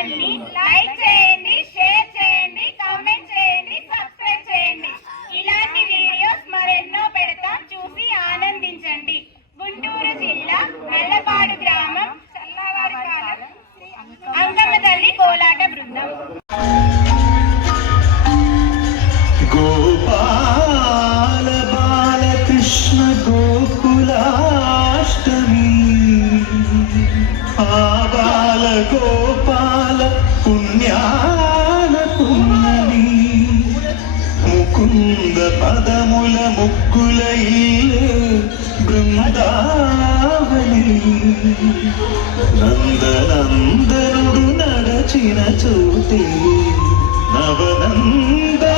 ఛానల్ని లైక్ చేయండి, షేర్ చేయండి, కామెంట్ చేయండి, సబ్స్క్రైబ్ చేయండి. ఇలాంటి వీడియోస్ మరెన్నో పెడతాం, చూసి ఆనందించండి. గుంటూరు జిల్లా నల్లపాడు గ్రామం చల్లవారిపాలెం అంకమ్మ తల్లి కోలాట బృందం. గోపాల బాలకృష్ణ గోకులాష్టమి ఆబాల గోపాల పుణ్యాల పుణ్యమి ముకుంద పదముల ముక్కుల ఇల్లే బృందావని నందనందనుడు నడచిన చోటే నవనందనవని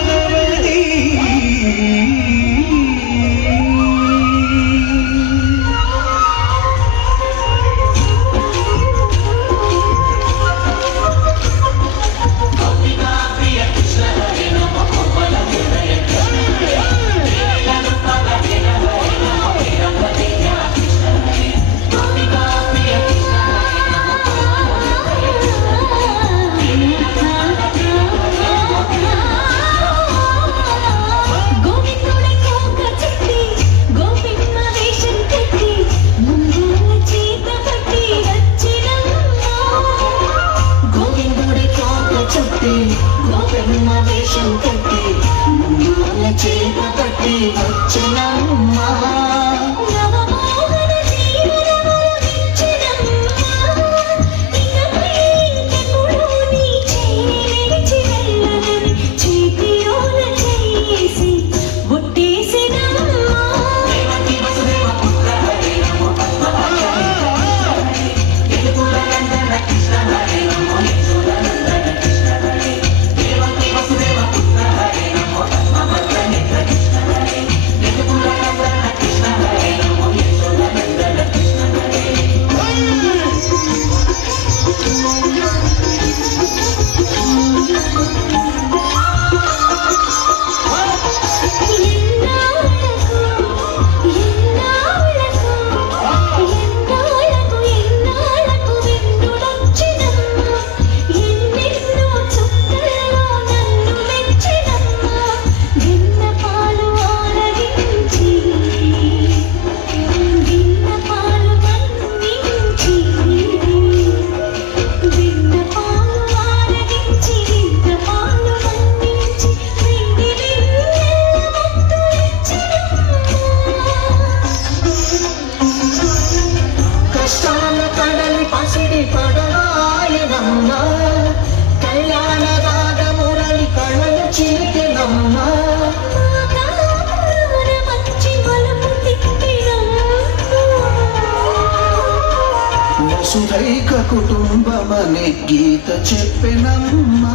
వసుధైక కుటుంబమనే గీత చెప్పెనమ్మా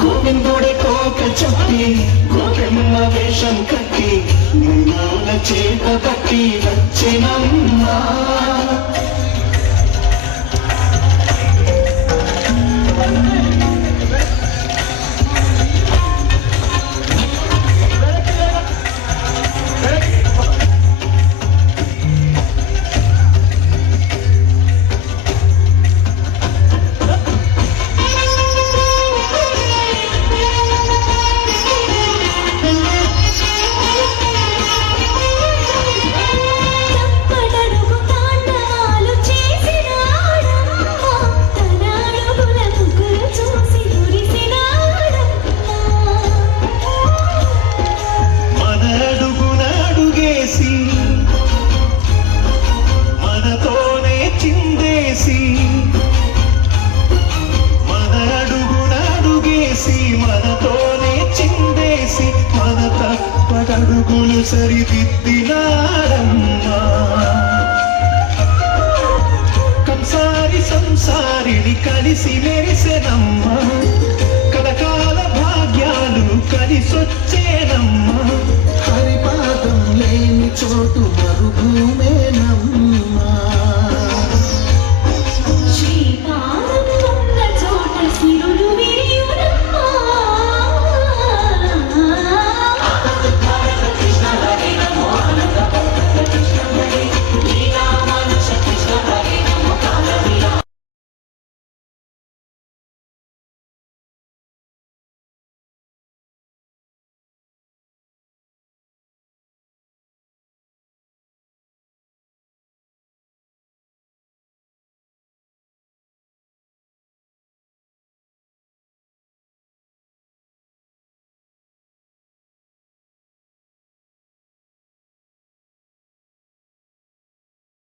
గోవిందుడి కోక చెప్పి గోపెమ్మ వేషం కట్టి నిన్నాల చేత కట్టి వచ్చినమ్మా అడుగులు సరిదిద్దినారమ్మా కంసారి సంసారిని కలిసి మెరిసెనమ్మా కలకాల భాగ్యాలు కలిసొచ్చేనమ్మా హరిపాదం లేని చోటు